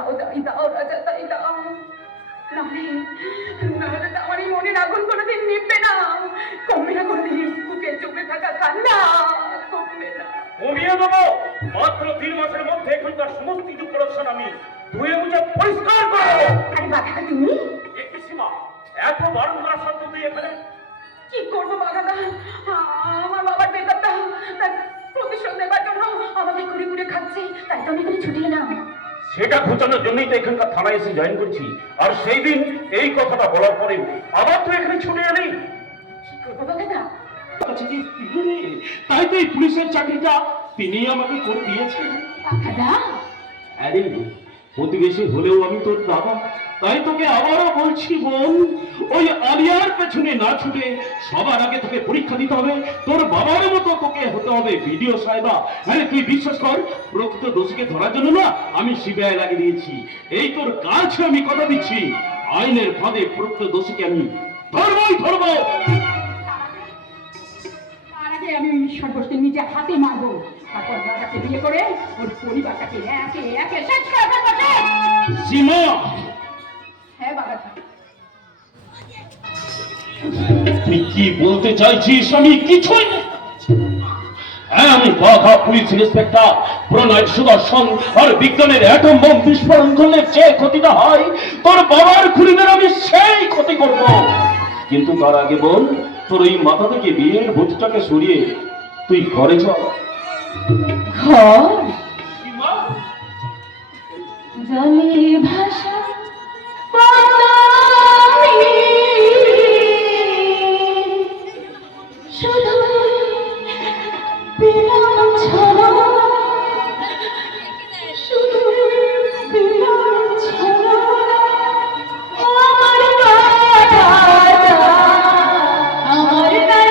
দাও তাই দাও রাজা তাই দাও, নাহলে তো আমার এই মনের আগুন কোনোদিন নিভবে না, কমবে না কোনোদিন, বুকে চোখে থাকা কান্না কমবে না। কমিয়ে দেবো, মাত্র 3 মাসের মধ্যে এখানকার সমস্ত কিছু প্রোডাকশন আমি ধুয়ে মুছে পরিষ্কার করবো। আরে বাঘাটা তুমি একটি সীমা, এত বারণ করা সত্ত্বেও তুই এখানে কি করবো বাঘাটা? আমার বাবার বেকারটা তার প্রতিশোধ নেবার জন্য আমাকে ঘুরে ঘুরে খাচ্ছে, তাই তো আমি এখানে ছুটি এলাম। সেটা ঘোচানোর জন্যই তো এখানকার থানায় এসে জয়েন করছি। আর সেই দিন এই কথাটা বলার পরেও আবার তুই এখানে ছুটে এলি। কি করবো বাঘাটা? তাই তো এই পুলিশের চাকরিটা তিনি আমাকে করে দিয়েছেন। বাঘাটা আরে প্রতিবেশী হলেও আমি তোর বাবা, তাই তোকে আবারও বলছি বোন, ওই আলিয়ার পেছনে না ছুটে সবার আগে তোকে পরীক্ষা দিতে হবে। তোর বাবার মতো তোকে হতে হবে ভিডিও সাহেবা। আরে তুই বিশ্বাস কর, প্রকৃত দোষীকে ধরার জন্য না আমি সিবিআই লাগিয়ে দিয়েছি। এই তোর কাছে আমি কথা দিচ্ছি, আইনের ফাঁদে প্রকৃত দোষীকে আমি ধরবো। তার আগে আমি সর্বস্ব নিজে হাতে মারবো, তারপর বাবাকে বিয়ে করে ওর পরিবারটাকে একে একে শেষ করে ফেলবো। সীমা, হ্যাঁ বাবাটা, তুই কি বলতে চাইছিস? আমি কিছুই না। হ্যাঁ, আমি বাঘা পুলিশ ইন্সপেক্টর প্রণয় সুদর্শন। আর বিজ্ঞানের অ্যাটম বোম বিস্ফোরণ করলে যে ক্ষতিটা হয়, তোর বাবার খুনিদের আমি সেই ক্ষতি করব। কিন্তু তার আগে বল, তোর এই মাথা থেকে বিয়ের ভূতটাকে সরিয়ে তুই ঘরে চল। ঘর জলে ভাষা শুধু পেলাম ছাড়া, শুধু পেলাম ছাড়া আমার বাবা, আমার নাই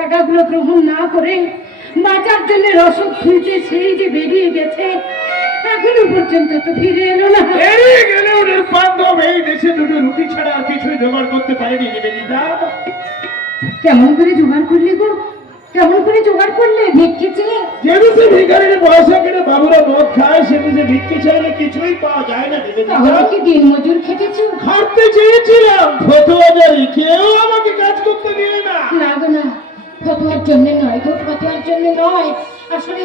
টাকাগুলো গ্রহণ না করে বাঁচার জন্য রসদ খুঁজে সেই যে বেরিয়ে গেছে, এখনো পর্যন্ত তো ফিরে এলো না। বেরিয়ে গেলে ওদের বান্ধব এই দেশে দুটো রুটি ছাড়া আর কিছুই জোগাড় করতে পারেনি। কেমন করে জোগাড় করলে গো? কেমন করে জোগাড় করলে? ভিক্ষে চেয়ে? যে দেশে ভিখারির পয়সা কেটে বাবুরা মদ খায়, সে দেশে ভিক্ষে চাইলে কিছুই পাওয়া যায় না। তাহলে কি দিন মজুর খেটেছো? খাটতে চেয়েছিলাম, ফতুয়াজারি, কেউ আমাকে কাজ করতে দিলে না। না গো না, ফতোয়ার জন্য নয় গো, ফতোয়ার জন্য নয়। আসলে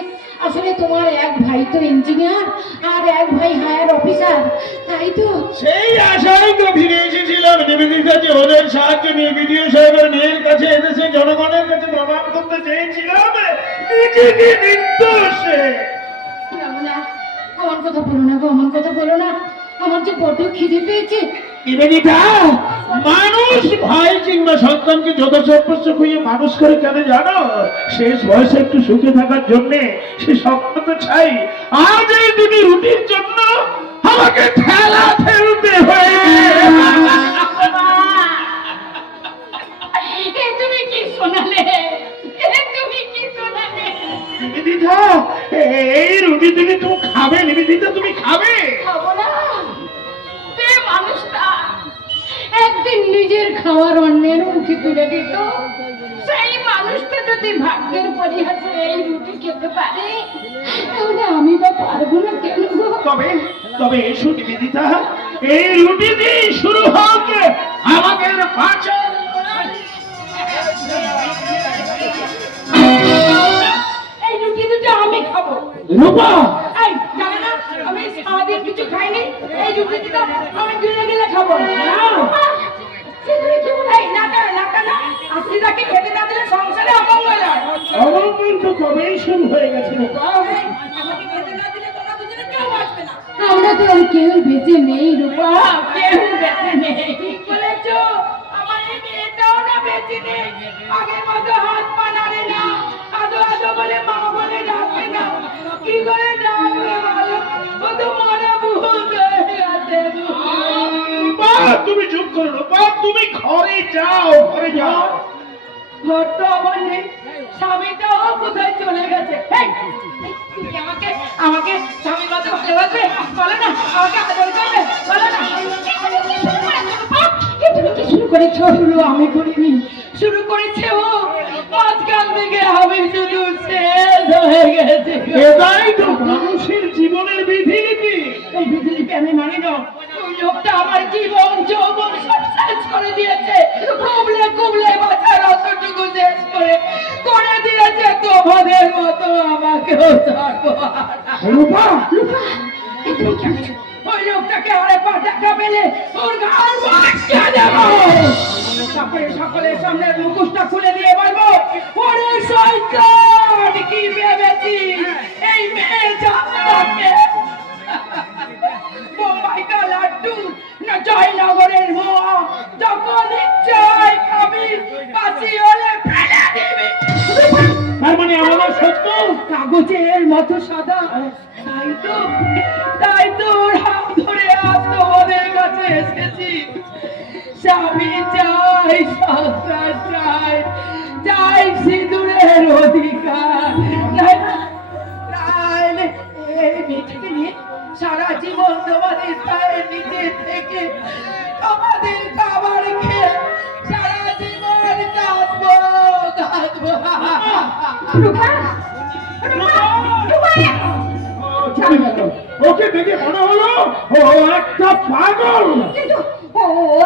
আসলে তোমার এক ভাই তো ইঞ্জিনিয়ার আর এক ভাই হায়ার অফিসার, তাই তো সেই আশাই তো ফিরে এসেছিলাম নিবেদিতা, যে ওদের সাহায্য নিয়ে বিডিও সাহেবের মেয়ের কাছে এদেশে জনগণের কাছে প্রমাণ করতে চেয়েছিলাম নিজেকে নির্দোষে। না, আমার কথা বলো না গো, আমার কথা বলো না, আমার যে বড্ড খিদে পেয়েছে। নিবেদিতা, মানুষ ভাই কিংবা সন্তানকে যত সর্বস্ব খুঁজে মানুষ করে কেন জানো? শেষ বয়সে একটু সুখে থাকার জন্য সে স্বপ্ন তো চাই। আজ এই দুটি রুটির জন্য আমাকে ঠেলা ফেলতে হয়েছে। তুমি কি শোনালে? তুমি কি শোনালে? নিবেদিতা, এই রুটি তুমি খাবে? নিবেদিতা, তুমি খাবে? খাবো না। যে মানুষটা একদিন নিজের খাওয়ার অন্যের মুখে তুলে দিত, সেই মানুষটা যদি ভাগ্যের পরিহাসে এই রুটি খেতে পারে, তাহলে আমি বা পারবো না কেন? তবে তবে এসো নিবেদিতা, এই রুটি দিয়ে শুরু হোক আমাদের পাচন। এই রুটি দুটো আমি খাবো। রূপা, এই জানো না আমি সারাদিন কিছু খাইনি, এই রুটি দুটো আমি গিলে গিলে খাবো। এই নাটা না আসলিদাকে খেতে না দিলে সংসারে অমঙ্গল হয়। অমঙ্গল তো কবেই শুরু হয়ে গেছে রূপা। আমাকে খেতে না দিলে তোমরা দুজনে কেউ বাঁচবে না। আমরা তো আর কেউ বেঁচে নেই রূপা, কেউ বেঁচে নেই। ঠিক বলেছো, আমার এই মেয়েটাও না বেঁচে নেই। আগের মতো হাত পা নাড়ে না, আদো আদো বলে মা বলে ডাকে না। কি করে ডাকবে বলো, ও তো মনে ভূত হয়ে গেছে। রূপা, তুমি চুপ করো রূপা, তুমি ঘরে যাও, ঘরে যাও। ঘর তো আমার নেই, স্বামীটাও কোথায় চলে গেছে। এই, তুমি আমাকে আমাকে স্বামীর মতো ভালোবাসবে বলো না, আমাকে আদর করবে বলো না। তুমি কি শুরু করেছো? শুরু আমি করিনি, শুরু করেছে ও। মাঝখান থেকে আমি শুধু শেষ হয়ে গেছে। এটাই তো মানুষের জীবনের বিধিলিপি। এই বিজলিকে আমি মানি না। ওই লোকটা আমার জীবন যৌবন সব শেষ করে দিয়েছে। কুবলে কুবলে বাঁচার অতটুকু শেষ করে দিয়েছে তোমাদের মতো আমাকেও সর্বহারা। রূপা, তুমি কি আছো? ওই লোকটাকে আরেকবার দেখা পেলে ওর ঘাড় বাঁচিয়ে দেবো। সকলের সামনে মুখোশটা খুলে দিয়ে বলবো, ওরে শয়তান কি ভেবেছিস এই মেয়ে জাতটাকে বোম্বাই কা লাড্ডু না জয়নগরের মোয়া, যখন ইচ্ছায় খাবি, বাসি হলে ফেলে দিবি। তার মানে আমাদের সত্য কাগজের মতো সাদা। তাই তো ওর হাত ধরে আজ তোমাদের কাছে এসেছি। স্বামী চাই, সংসার চাই, চাই সিঁদুরের অধিকার। নাহলে এই মেয়েটাকে নিয়ে সারা জীবন তোমাদের পায়ের নিচে থেকে তোমাদের খাবার খেয়ে সারা জীবন কাঁদবো কাঁদবো। ওকে দেখে মনে হলো ও একটা পাগল। কিন্তু ও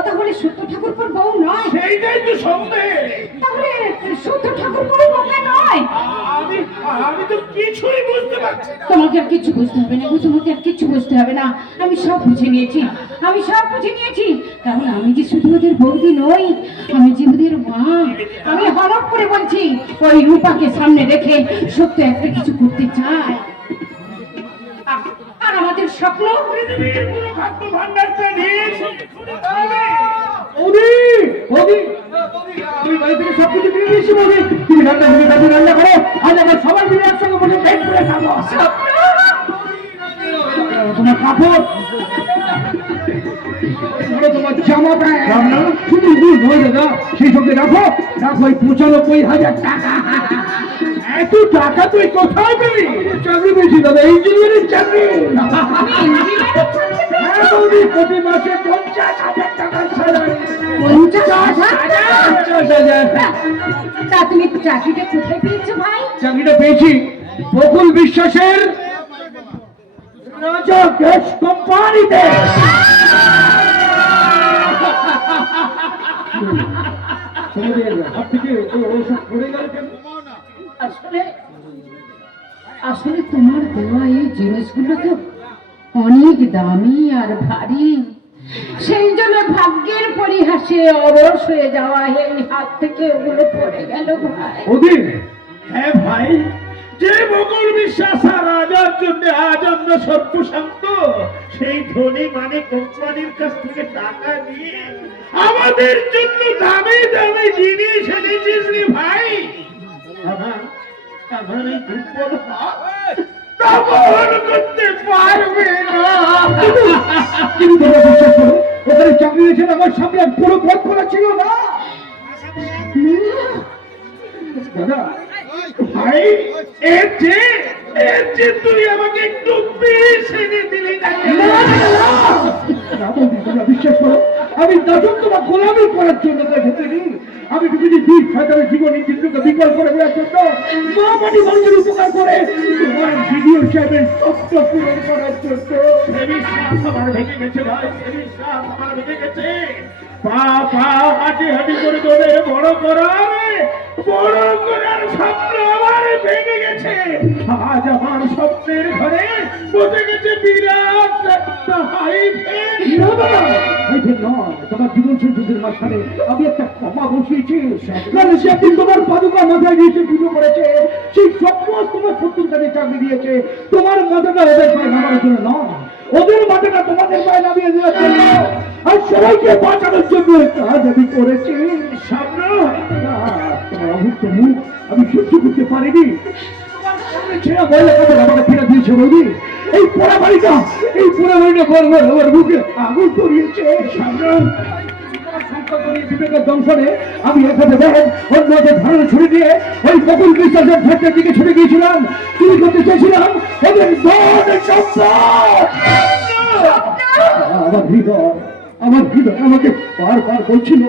তাহলে সত্য ঠাকুরপুর বউ নয়? সেইটাই তো সন্দেহ। তাহলে সত্য ঠাকুরপুর বউকে নয়? আমি আমি তো কিছুই বুঝতে পারছি না। তোমাকে আর কিছু বুঝতে হবে না, তোমাকে আর কিছু বুঝতে হবে না। আমি সব বুঝে নিয়েছি, আমি সব বুঝে নিয়েছি। কারণ আমি যে শুধু ওদের বৌদি নই, আমি যে ওদের মা। আমি হলফ করে বলছি, ওই রূপাকে সামনে রেখে সত্য একটা কিছু করতে চাই। আর আমাদের স্বপ্ন পৃথিবীর পুরো খাদ্য ভান্ডারটা নিয়ে তুমি বাড়ি থেকে সব কিছু কিনে নিয়েছি বলি, তুমি রান্না করো, আজ আমরা সবাই মিলে একসঙ্গে বসে পেট করে খাবো। তোমার কাপড়, তোমার জামা প্যান্ট শুধু দাদা সেই সঙ্গে রাখো রাখো। 95,000 টাকা। এত টাকা তুই কোথায় পেলি? চাকরি পেয়েছি দাদা, ইঞ্জিনিয়ারিং চাকরি। হ্যাঁ বৌদি, প্রতি মাসে 50,000 টাকা স্যালারি। 50,000? তা তুমি চাকরিটা কোথায় পেয়েছো ভাই? চাকরিটা পেয়েছি বকুল বিশ্বাসের রাজা গ্যাস কোম্পানিতে। হাত থেকে ওসব পড়ে গেল কেন? আসলে আসলে তোমার দেওয়া এই জিনিসগুলো তো অনেক দামি আর ভারী, সেই জন্য ভাগ্যের পরিহাসে অবশ হয়ে যাওয়া এই হাত থেকে ওগুলো পড়ে গেল ভাই। ওদিন হ্যাঁ ভাই, যে বকুল বিশ্বাস আর রাজার জন্য আজ আমরা সর্বশান্ত, সেই ধনী মানে কোম্পানির কাছ থেকে টাকা নিয়ে আমাদের জন্য দামি দামি জিনিস এনেছিস রে ভাই। আমার এই দুর্বল হাত তা বহন করতে পারবে না। কিন্তু তোমরা বিশ্বাস করো, ওখানে চাকরি নিয়েছে আমার সামনে আর পুরো পথ খোলা ছিল না দাদা। ভাই এর যে তুই আমাকে একটু বিষ এনে দিলি না। বিশ্বাস করো, আমি দাদুর তোমার গোলামি করার জন্য ভেতরি। আমি বিভিন্ন বীর ফাদারের জীবন ইঞ্জিনকে বিকল করে দেওয়ার জন্য, মা মানি মানুষের উপকার করে তোমার ভিডিও সাহেবের স্বপ্ন পূরণ করার জন্য। আমার ভেঙে গেছে ভাই, সে বিশ্বাস আমার ভেঙে গেছে। পা পা হাঁটি হাঁটি করে তোদের বড় করার স্বপ্ন আমার ভেঙে গেছে। আজ আমার স্বপ্নের ঘরে বসে গেছে বিরাট একটা হাইফেন। তোমার জীবন সংসদের মাঝখানে আমি একটা ক্ষমা বসিয়েছি, কারণ সেদিন তোমার পাদুকা মাথায় দিয়েছে পুজো করেছে, সেই স্বপ্ন তোমার সত্তর কাজে চাকরি দিয়েছে। তোমার মাথাটা ওদের পায়ে নামার জন্য নয়, ওদের মাথাটা তোমাদের পায়ে নামিয়ে দেওয়ার জন্য, আর সবাইকে বাঁচানোর জন্য কাজ আমি করেছি। সামনে তোমার অভুক্ত মুখ আমি সহ্য করতে পারিনি। ছেড়া বলে কখন আমাকে ফেরত দিয়েছে বৌদি। এই পোড়া বাড়িটা বারবার আমার বুকে আগুন ধরিয়েছে। বিবেকের দংশনে আমি এখানে দেখেন অন্যদের ধারণা ছুড়ে দিয়ে ওই বকুল বিশ্বাসের ফ্যাক্টরির দিকে ছুটে গিয়েছিলাম। চুরি করতে চেয়েছিলাম ওদের ধন সম্পদ। আমার হৃদয় আমাকে বারবার বলছিল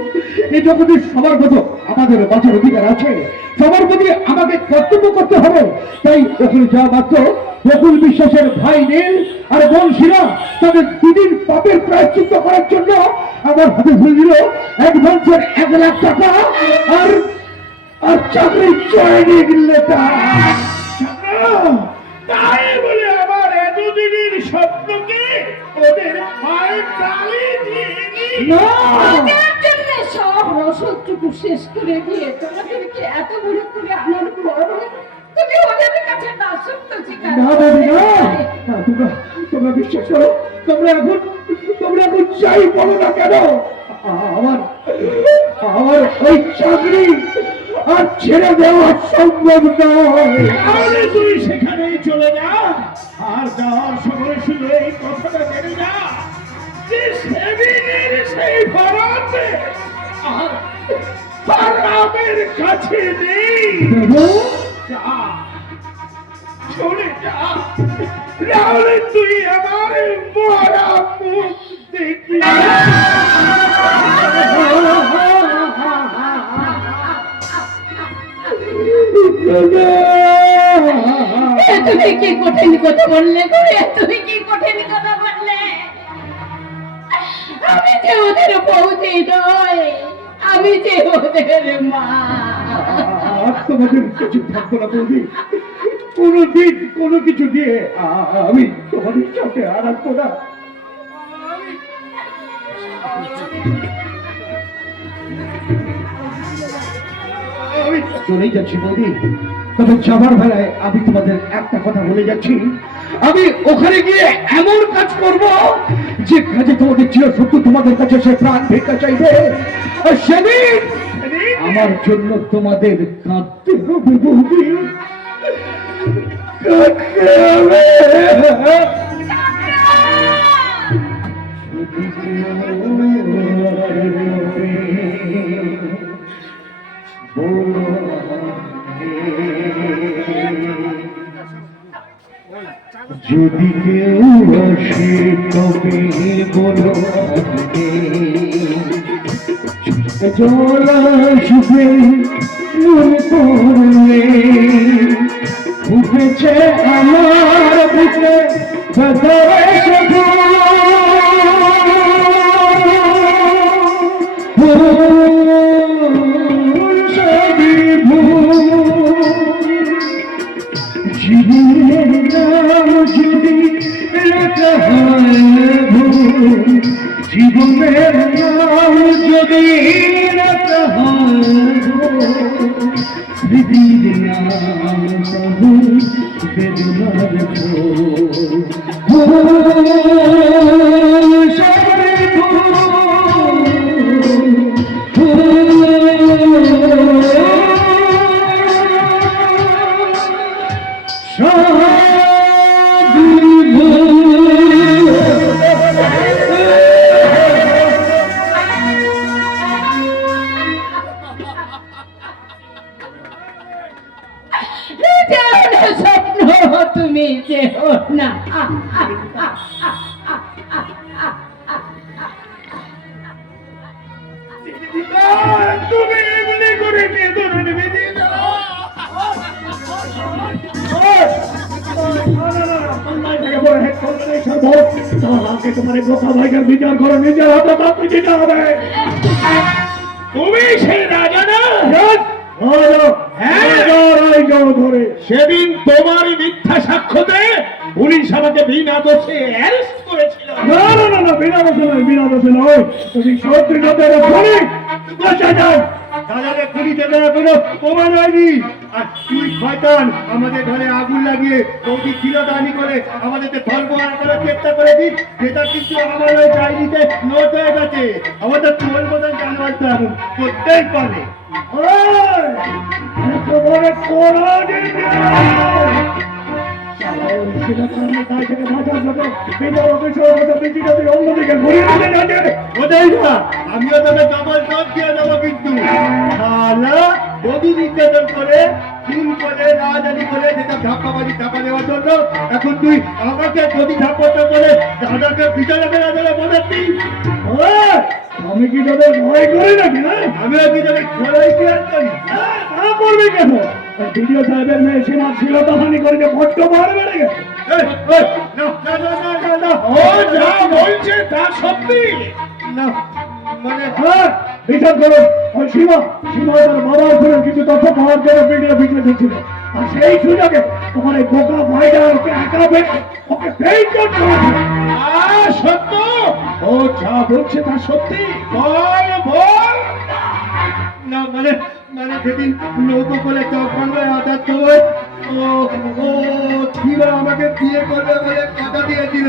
এই জগতে সবার মতো আমাদের বাঁচার অধিকার আছে, সবার প্রতি আমাকে কর্তব্য করতে হবে। তাই ওখানে যাওয়া মাত্র বকুল বিশ্বাসের ভাই নীল আর বোন শিরা তাদের দুদিন পাপের প্রায়শ্চিত্ত করার জন্য আমার হাতে ধরে দিল অ্যাডভান্সের 1 লাখ টাকা আর আর চাকরি জয়েনিং লেটার। তাই বলে আমার এতদিনের স্বপ্নকে ওদের মায়ের ডালে দিয়ে ওদের জন্য সব রসদটুকু শেষ করে দিয়ে তোমাদেরকে এত বড় করে আনার পর তুমি ওদের কাছে দাসত্ব স্বীকার না বাবু না, তোমরা বিশ্বাস করো, তোমরা এখন যাই বলো না কেন, আমার ওই চাকরি আর ছেড়ে দেওয়া সম্ভব নয়। তাহলে তুই সেখানেই চলে যা, আর যাওয়ার সময় শুধু এই কথাটা জেনে যা যে সেদিনের সেই ভারত আর আমাদের কাছে নেই। যা, চলে যা, তাহলে তুই আমার মরা মুখ দেখবি। তুমি কি কঠিন কথা বললে করে, তুমি কি কঠিন কথা বললে? আমি যে ওদের বৌদি নয়, আমি যে ওদের মা। তোমাদের কিছু থাকবো না বৌদি, কোনদিন কোনো কিছু দিয়ে আমি তোমাদের সাথে আর আসবো না। আমি চলেই যাচ্ছি বৌদি, তবে যাবার বেলায় আমি তোমাদের একটা কথা বলে যাচ্ছি, আমি ওখানে গিয়ে এমন কাজ করব যে কাজে তোমাদের চির সত্য তোমাদের কাছে সে প্রাণ ভিক্ষা চাইবে, আর সেদিন আমার জন্য তোমাদের কাঁদতে হবে বৌদি, কাঁদতে হবে। যদি কেউ আসে তবে বলো জল আসবে করলে উঠেছে আমার বুকে জীবনের নাম যদি লেখা হয় ভুল, জীবনের নাম যদি লেখা হয় পৃথিবীর নাম প্রভু বেদনার স্বপ্ন তুমি যেও না। সমস্যার ভোট, তার আগে তোমার এই বোকা ভাইকে বিচার করে নিজের হাতে তাকে দিতে হবে। তুমি সেই রাজা না? হ্যাঁ, ধরে সেদিন তোমারই মিথ্যা সাক্ষ্যতে পুলিশ আমাকে বিনা দোষে অ্যারেস্ট করেছিল। না না না না, বিনা দোষে নয়, বিনা দোষে নয়। তুমি সত্যি সত্যি খুনি বসে যাও। দাদাকে খুনিতে দেওয়া কোনো প্রমাণ হয়নি। আর তুই শয়তান আমাদের ঘরে আগুন লাগিয়ে বৌদি চিরদানি করে আমাদেরকে ধর্মহারা করার চেষ্টা করে দিস, যেটা কিন্তু আমার ওই ডায়েরিতে নোট হয়ে গেছে। আমাদের তোর মতন জানোয়ারটা এখন করতেই পারে। একেবারে কোরআ আমিও তোকে ডবল ডোজ দিয়ে দেবো কিন্তু। বধূ নির্যাতন করে খুন করে রাজধানী করে যেটা ধাপ্পাবাজি চাপা দেওয়ার জন্য এখন তুই আমাকে যদি ধাপ্পাটা করে দাদাকে বিচারে ফেলা দেবে বলেছি। আমি কি তোদের ভয় করি নাকি? আমিও কি তোদের ভয় করি? তা করবি কেন? ভিডিও সাহেবের মেয়ে সীমা ছিল তখনই করে যে ভট্ট মার বেড়ে গেছে। ও যা বলছে তা সত্যি না মানে হ্যাঁ, বিচার করুন। ওই সীমা তার বাবার উপরে কিছু তথ্য পাওয়ার জন্য ভিডিও দিচ্ছিল, আর সেই সুযোগে তোমার এই বোকা ভাইটা ওকে একা বেঁচে ওকে ফেল করতে হবে। সত্য? ও যা বলছে তা সত্যি। বল বল। না মানে সেদিন নৌকো করে চকবাংলায় আঘাত সময় ও ধীরা আমাকে বিয়ে করবে বলে কথা দিয়েছিল।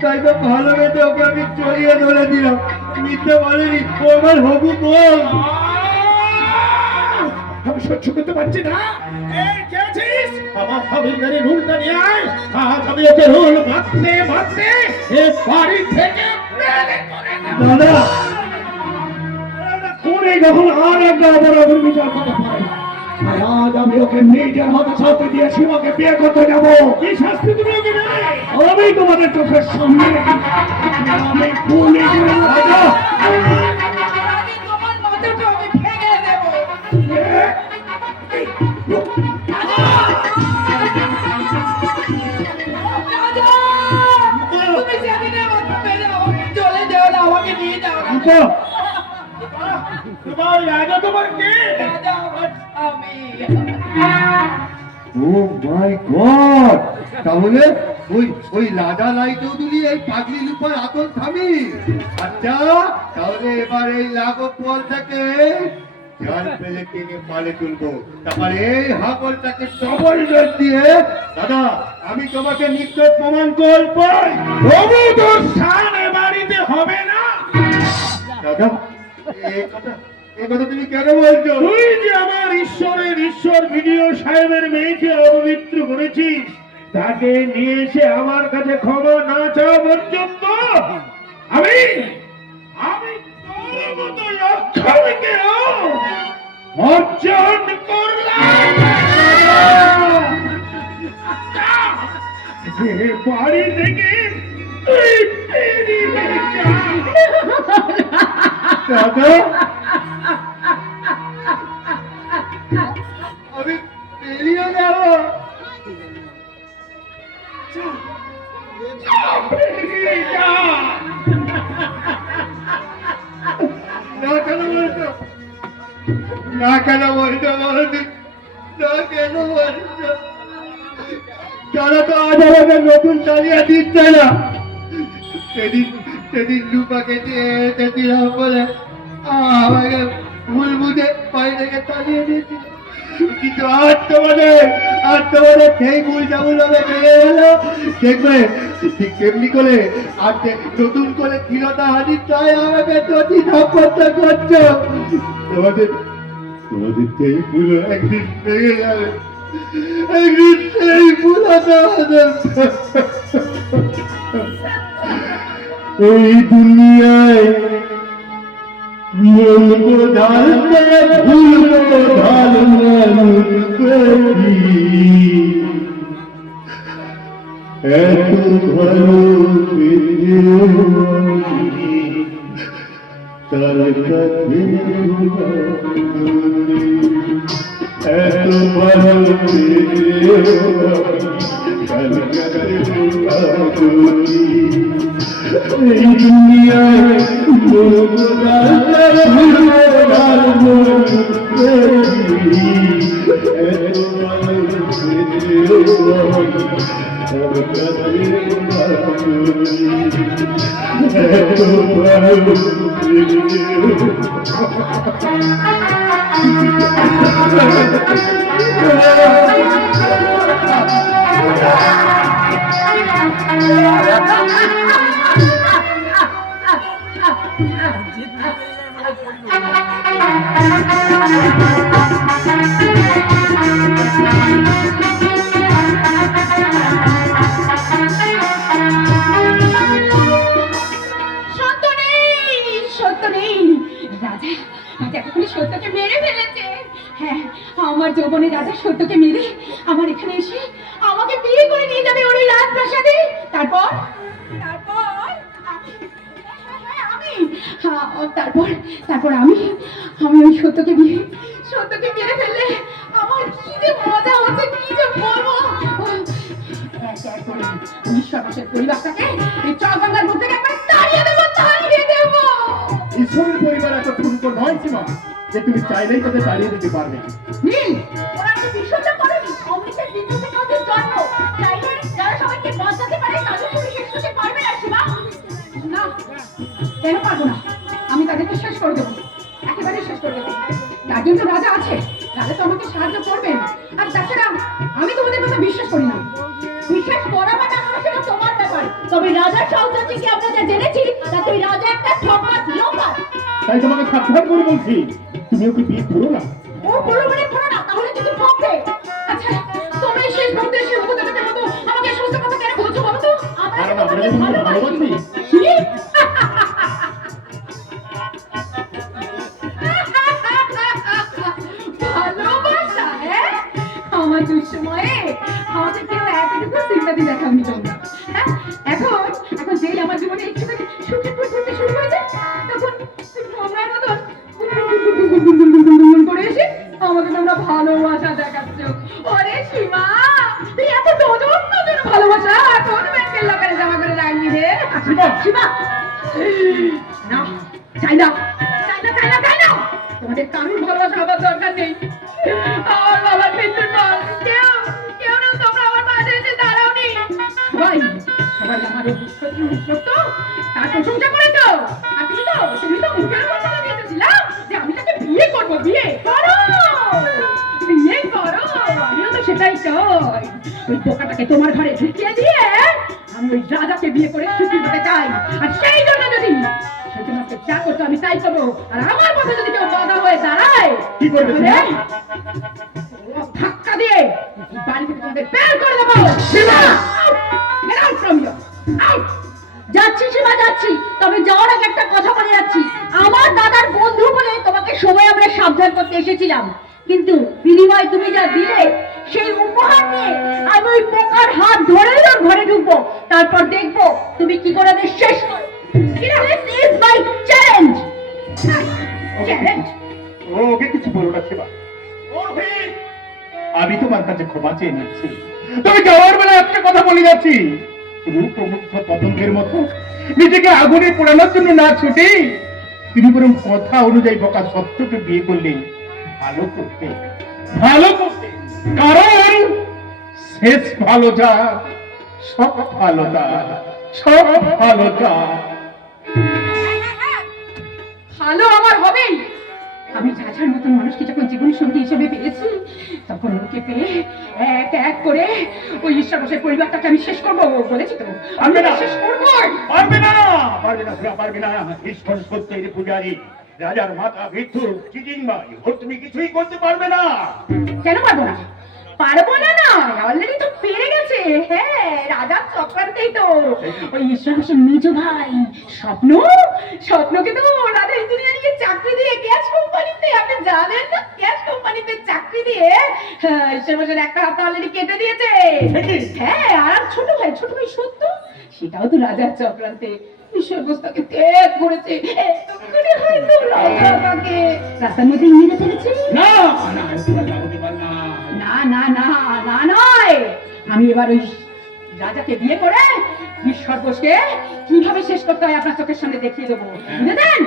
তাই তো ভালো বেঁচে ওকে আমি চড়িয়ে ধরে দিলাম। মিথ্যে বলেনি, ও আমার হবু বোন। আমি সহ্য করতে পারছি না। এই কে আছিস? আমার হাবিলদারি রুলটা নিয়ে আয়। আজ আমি ওকে রুল মারতে এ বাড়ি থেকে বের করে দেব। দাদা কোনে যখন আর একটা অপরাধের বিচার করতে পারে না, তাই আজ আমি ওকে নিজের হাতে শাস্তি দিয়ে সীমাকে বিয়ে করতে যাব। কি শাস্তি তুমি ওকে দেবে? আমি তোমাদের চোখের সামনে আমি পুলিশ রাজা। তোমার মাথাটা আমি ভেঙে দেবো। রাজা, তুমি সেদিনের মতো মেরে আমাকে চলে যেও না, আমাকে নিয়ে যাও না। তোমার রাজা তোমার কে? রাজা আমার স্বামী। ও মাই গড, তাহলে ওই রাজা লাই চৌধুরী এই পাগলি লুপার আতল স্বামী। আচ্ছা, তাহলে এবার এই লাগো পল থেকে জাল ফেলে টেনে পালে তুলবো, তারপরে এই হাবলটাকে ডবল ডোজ দিয়ে দাদা আমি তোমাকে নিশ্চয় প্রমাণ করবো। তবু তোর স্থান এ বাড়িতে হবে না। দাদা এই কথা তুমি কেন বলছো? তুই যে আমার ঈশ্বরের ঈশ্বর ভিডিও সাহেবের মেয়েকে অপবিত্র করেছিস, তাকে নিয়ে এসে আমার কাছে ক্ষমা না চাওয়া পর্যন্ত আমি তোর মতো লক্ষ্মীকে অর্জন করলাম। এ বাড়ি থেকে তুই বেরিয়ে যা। দাদা আমি বেরিয়ে যাবো। বেরিয়ে যা। না কেন বলছো? না কেন বলছো বলছি? না কেন বলছো? যারা তো আজ আমাকে নতুন চালিয়ে দিচ্ছে না, সেদিন লুপাকে চেয়েছিলাম বলে আমাকে ভুল বুঝে বাড়ি থেকে চালিয়ে দিয়েছিল। কিন্তু আজ তোমাদের সেই ভুল যেমন হবে বেড়ে গেল, দেখবে ঠিক তেমনি করে আর নতুন করে দৃঢ়তা হাজির চাই আমাকে যদি ধাপ্পাটা করছো। তোমাদের সেই ভুল একদিন ভেঙে যাবে, একদিন সেই ভুল এই দুনিয়ায় মন को ढालते फूल को ढालना मुझको এত ভালো তার কাছে এত ভালো তার কাছে এই দুনিয়ায় লোক রাজার ভুলার সত্য নেই, সত্য নেই। রাজা রাজা এতক্ষণে সত্যকে মেরে ফেলেছে। হ্যাঁ, আমার যৌবনে রাজা সত্যকে মেরে আমার এখানে এসে আমাকে বিয়ে করে নিয়ে যাবে ওর ওই রাজপ্রাসাদে। তারপর তারপর তারপর আমি ওই সত্যকে মেরে ফেললে আমার কি যে মজা হচ্ছে, কি যে বলবো। ঈশ্বরের পরিবারটাকে এই চকবাংলার মধ্যে একবার তাড়িয়ে দেবো। ঈশ্বরের পরিবার এত ঠুনকো নয় সীমা যে তুমি চাইলেই তাদের তাড়িয়ে দিতে পারবে। নীল, ওরা কি বিশ্বাসটা করেনি অমৃতের বিদ্যুতে কাজের জন্ম চাইলে যারা সবাইকে বাঁচাতে পারে তাদের তুমি শেষ করতে পারবে না সীমা? না, কেন পারবো না? আমি তাদেরকে শেষ করে দেবো, একেবারে শেষ করে দেবো। তার জন্য রাজা আছে, রাজা তো আমাকে সাহায্য করবেন। আর তাছাড়া আমি তোমাদের কথা বিশ্বাস করি না। বিশ্বাস করা বা না করা সেটা তোমার ব্যাপার। তবে রাজার সংসার থেকে আমরা যা জেনেছি তাতে ওই রাজা একটা ঠকাত লোকার। তাই তোমাকে সাবধান করে বলছি, তুমি ওকে বিয়ে করো না। ও বড় বড় করো না, তাহলে কিন্তু ঠকবে। আচ্ছা, তোমরা শেষ মুহূর্তে এসে উপদেশের মতো আমাকে এই সমস্ত কথা কেন বলছো বলো তো? কারণ আমরা যে তোমাকে ভালোবাসি। কি? ভালোবাসা, হ্যাঁ? আমার দুঃসময়ে আমাকে কেউ এতটুকু সিম্পাথি দেখাওনি তোমরা। হ্যাঁ? এখন যেই আমার জীবনে একটুখানি সুখের ফুল ফুটতে শুরু হয়েছে, তখন তোমরা মতন করে এসে আমাকে তোমরা ভালোবাসা দেখাচ্ছ। ওরে সীমা, তুই এত নতুন ভালোবাসা কোন ব্যাংকের লোকের জমা করে রাখবি রে? সীমা, না, চাই না। তোমাদের কারুর ভালোবাসা আমার দরকার নেই। আমার বাবার মৃত্যুর পর কেউ না তোমরা আমার পাশে এসে দাঁড়াওনি। সবাই আমার সত্য তার প্রশংসা করে তো। আর তুমি তো মুখের কথা দিয়েছিলাম যে আমি তাকে বিয়ে করবো। বিয়ে করো। আমিও তো সেটাই চাই। ওই বোকাটাকে তোমার ঘরে ঢুকিয়ে দিয়ে আমি ওই রাজাকে বিয়ে করে সুখী হতে চাই। আর সেই জন্য যদি যা করতো আমি তাই করবো। আর আমার কথা যদি কেউ বাধা হয়ে দাঁড়ায়, কি করবে তাহলে ধাক্কা দিয়ে বাড়ি থেকে তোমাদের বের করে দেবো। যাচ্ছি সীমা, যাচ্ছি। তবে যাওয়ার আগে একটা কথা বলে যাচ্ছি। আমার দাদার বন্ধু বলে তোমাকে সময় আমরা সাবধান করতে এসেছিলাম, কিন্তু বিনিময় তুমি যা দিলে সেই উপহার নিয়ে আমি ওই পোকার হাত ধরেই ওর ঘরে ঢুকবো। তারপর দেখবো তুমি কি করে ওদের শেষ করো। This is my challenge. Challenge. ওকে কিছু বলো না সীমা। আমি তোমার কাছে ক্ষমা চেয়ে নিচ্ছি। তুমি যাওয়ার বেলা একটা কথা বলে যাচ্ছি, রূপমুগ্ধ পতঙ্গের মতো নিজেকে আগুনে পোড়ানোর জন্য না ছুটে তিনি বরং কথা অনুযায়ী বকা সত্যকে বিয়ে করলে ভালো করতে। কারণ শেষ ভালোটা সব ভালোটা ভালো আমার হবেই। আমি রাজার মতন মানুষকে যখন জীবন সঙ্গী হিসেবে পেয়েছি, তখন ওকে পেয়ে এক এক করে ওই ঈশ্বরের পরিবারটাকে আমি শেষ করবো বলেছি তো। আমি শেষ করবো। পারবে না। ঈশ্বর সত্যের পূজারী, রাজার মাথা ভিত্তু চিটিংবাজ, তুমি কিছুই করতে পারবে না। কেন পারবো না? পারবো না না, অলরেডি তো পেরে গেছে। হ্যাঁ, রাজার চক্রান্তেই তো ওই ঈশ্বর নিজ ভাই স্বপ্নকে তো রাজা ইঞ্জিনিয়ারিং চাকরি দিয়ে গ্যাস কোম্পানিতে, আপনি জানেন না, গ্যাস কোম্পানিতে চাকরি দিয়ে ঈশ্বর একটা হাত অলরেডি কেটে দিয়েছে। হ্যাঁ, আর ছোট ভাই সত্য, সেটাও তো রাজার চক্রান্তে ঈশ্বর বস্তাকে ত্যাগ করেছে। এতক্ষণে হয়তো রাজা তাকে রাস্তার মধ্যে মেরে ফেলেছে। না নয়, আমি এবার ওই রাজাকে বিয়ে করে ঈশ্বর ঘোষকে কিভাবে শেষ করতে হয় আপনার চোখের সামনে দেখিয়ে দেবো, বুঝেছেন?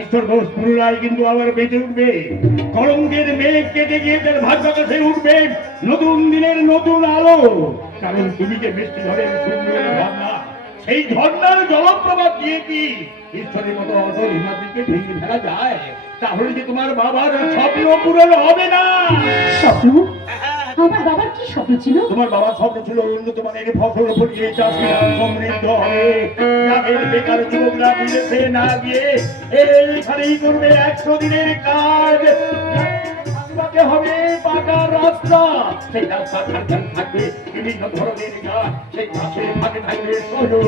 ঈশ্বর ঘোষ পুনরায় কিন্তু আবার বেঁচে উঠবে। কলঙ্কের মেঘ কেটে গিয়ে তার ভাগ্য কাছে উঠবে নতুন দিনের নতুন আলো। কারণ তুমি যে বৃষ্টি ধরেন সুন্দর ঝর্ণা, সেই ঝর্ণার জলপ্রপাত দিয়ে কি ঈশ্বরের মতো অটল হিমাদ্রিকে ভেঙে ফেলা যায়? তাহলে যে তোমার বাবার স্বপ্ন পূরণ হবে না। স্বপ্ন? আমার বাবার কি স্বপ্ন ছিল? তোমার বাবার স্বপ্ন ছিল উন্নত মানের ফসল ফলিয়ে চাষিরা সমৃদ্ধ হবে, গ্রামের বেকার যুবকরা বিদেশে না গিয়ে এইখানেই করবে 100 দিনের কাজ। বাঁকে হবে পাকা রাস্তা, সেই রাস্তা থাকবে বিভিন্ন ধরনের গাছ, সেই গাছের ফাঁকে থাকবে সজল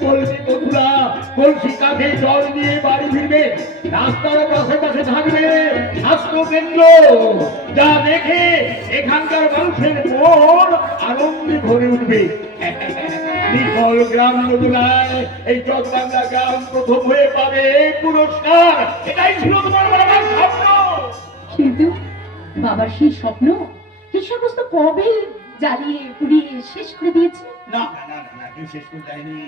কলসি বধুরা কলসি কাঁধে জল নিয়ে বাড়ি ফিরবে। রাস্তার পাশে পাশে থাকবে স্বাস্থ্য কেন্দ্র, যা দেখে এখানকার মানুষের মন আনন্দে ভরে উঠবে। নিকল গ্রাম নদুলায় এই জগ বাংলা গ্রাম প্রথম হয়ে পাবে পুরস্কার। এটাই ছিল তোমার বাবার স্বপ্ন। কিন্তু বাবার সেই স্বপ্ন এই সমস্ত কবে জ্বালিয়ে পুড়িয়ে শেষ করে দিয়েছে। না না না না, কেউ শেষ করে দেয়নি।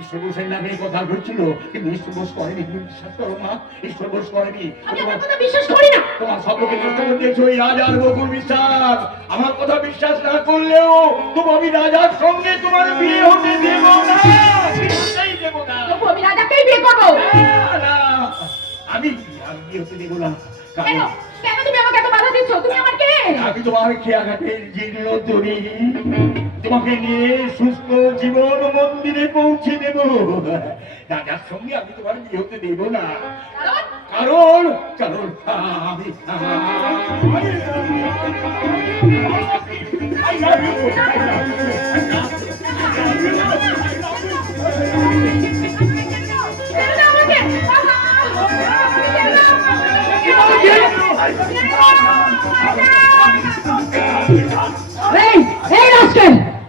ঈশ্বর ঘোষের নামে কথা হচ্ছিল, কিন্তু ঈশ্বর ঘোষ করেনি। তুমি বিশ্বাস করো মা, ঈশ্বর ঘোষ করেনি। আমি আপনার কথা বিশ্বাস করি না। তোমার স্বপ্নকে নষ্ট করে দিয়েছো ওই রাজার বকুল বিশ্বাস। আমার কথা বিশ্বাস না করলেও তুমি আমি রাজার সঙ্গে তোমার বিয়ে হতে দেব না, কিছুতেই দেব না। তবু আমি রাজাকেই বিয়ে করবো। না, না, আমি বিয়ে হতে দেব না। কেন কেন তুমি আমাকে এত বাধা দিচ্ছ? তুমি আমার কে? আমি তোমার খেয়াঘাটের জীর্ণ তরি, তোমাকে নিয়ে সুস্থ জীবন মন্দিরে পৌঁছে দেব। রাজার সঙ্গে আমি তোমার বিয়ে হতে দেব না। কারণ কারণ আমি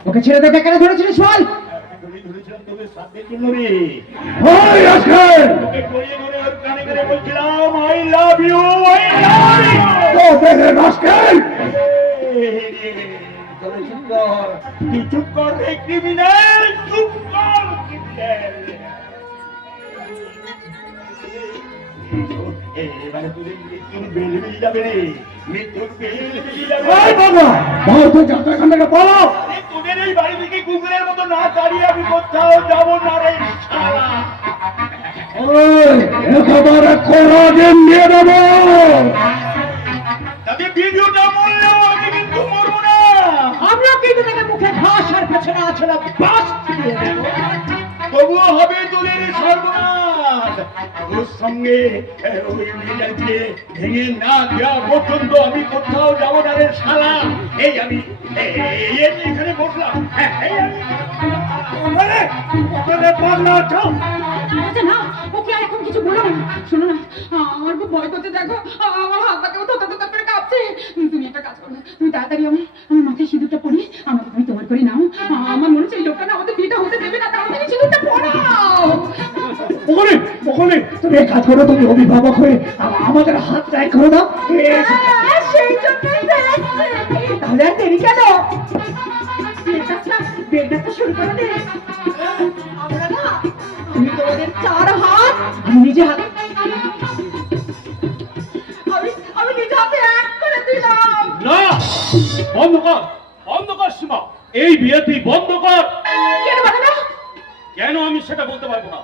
ওকে ছেড়ে দেবে, কেন ধরেছিলিস বল? ধরেছিলাম তোকে সাথে জন্য রে। ওই রাস্কেল! তোকে গড়িয়ে গড়ে ওর কানে কানে বলছিলাম I love you, I love you. ওরে রাস্কেল! তুই চুপ কর, তুই চুপ কর রে ক্রিমিনাল, চুপ কর ক্রিমিনাল। এবারে তোদের মৃত্যুর বেল বেরিয়ে যাবে রে, মৃত্যুর বেল বেরিয়ে যাবে। ওই বাবা, বল তুই যত এখান থেকে পালা। তোদের এই বাড়ি থেকে কুকুরের মতো না দাঁড়িয়ে আমি কোথাও যাবো না রে শালা। ওই একেবারে কোরাজিন দিয়ে দেবো। তাদের ভিডিওটা মরলেও আমি কিন্তু মরবো না। আমরা কিন্তু তাকে মুখে ঘাস আর পেছনে আছে না বাস দিয়ে দেবো। তবুও হবে তোদের সর্বনাশ। ওর সঙ্গে ওই মেয়েটাকে ভেঙে না দেওয়া পর্যন্ত আমি কোথাও যাবো না রে শালা। এই আমি এখানে বসলাম। এই আমি পাগলা চাও। আচ্ছা না, ওকে আর এখন কিছু বলো না। শোনো না, আমার খুব ভয় করতে, দেখো আমার হাত পাকেও থোতা থোতা করে কাঁপছে। তুমি একটা কাজ করো, তুমি তাড়াতাড়ি আমার মাথায় সিঁদুরটা পরি, আমাকে তুমি তোমার করে নাও। আমার মনে হচ্ছে এই লোকটা না আমাদের বিয়েটা হতে দেবে না, তাড়াতাড়ি সিঁদুরটা পরাও। ওখানে ওখানে তুমি এক কাজ করো, তুমি অভিভাবক হয়ে আমাদের হাত রায় করে দাও। সেই জন্যই তাহলে আর দেরি কেন? বেরটা শুরু করে দে। আমরা না, তুমি তোমাদের 4 হাত, আমি নিজে হাতে, আমি নিজে হাতে এক করে দিলাম। না, বন্ধ কর, বন্ধ কর সীমা, এই বিয়ে তুই বন্ধ কর। কেন বলো না? কেন আমি সেটা বলতে পারবো না।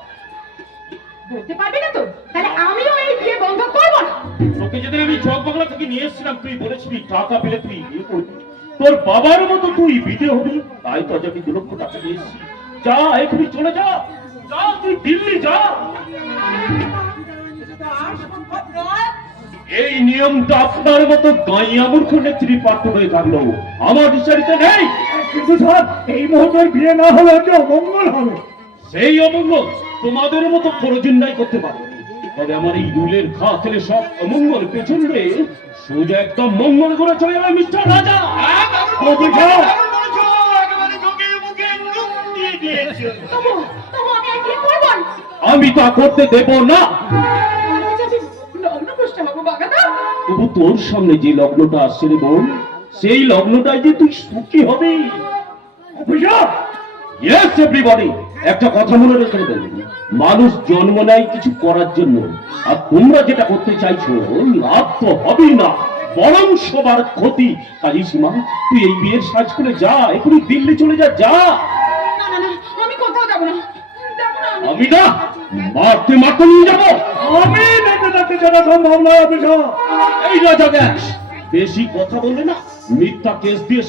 বলতে পারবি না তো? তাহলে আমিও এই বিয়ে বন্ধ করবো না। তোকে যেদিন আমি চকবাংলা থেকে নিয়ে এসেছিলাম, তুই বলেছিলি টাকা পেলে তুই বিয়ে করবি, তোর বাবার মতো তুই বিয়ে হবি। তাই তো আজ আমি 2 লক্ষ টাকা নিয়ে এসেছি। যা, এখনই চলে যা, যা, তুই দিল্লি যা। এই নিয়মটা আপনার মতো গাইয়া মূর্খ নেত্রী পাঠ্য হয়ে থাকলো আমার বিচারিতে নেই। কিন্তু স্যার, এই মুহূর্তে বিয়ে না হলে যে অমঙ্গল হবে। সেই অমঙ্গল তোমাদের মতো প্রয়োজনটাই করতে পারবে। তবে আমার এই রুলের ঘা থেকে সব অমঙ্গল পেছনে সোজা একদম মঙ্গল করে চলে যাবে মিস্টার রাজা। তবু আমি এই বিয়ে করবো না। আমি তা করতে দেব না। লগ্ন প্রশ্ন হবো বাগাদা। তবু তোর সামনে যে লগ্নটা আসছে রে বোন, সেই লগ্নটাই যে তুই সুখী হবি। অভিশাপ? ইয়েস এভরিবডি, একটা কথা মনে রেখে দেবেন, মানুষ জন্ম নেয় কিছু করার জন্য, আর তোমরা যেটা করতে চাইছো লাভ তো হবেই না, বরং সবার ক্ষতি। কাজী সীমা, তুই এই বিয়ের সাজ করে যা, এখনই দিল্লি চলে যা, যা। না না না, আমি কোথাও যাবো না, যাবো না আমি। আমি না মারতে মারতে নিয়ে যাবো। আমি যেতে যেতে জানা সম্ভব নয় অভিশাপ। এই রাজা গ্যাস, বেশি কথা বললে না মিথ্যা কেস দিয়ে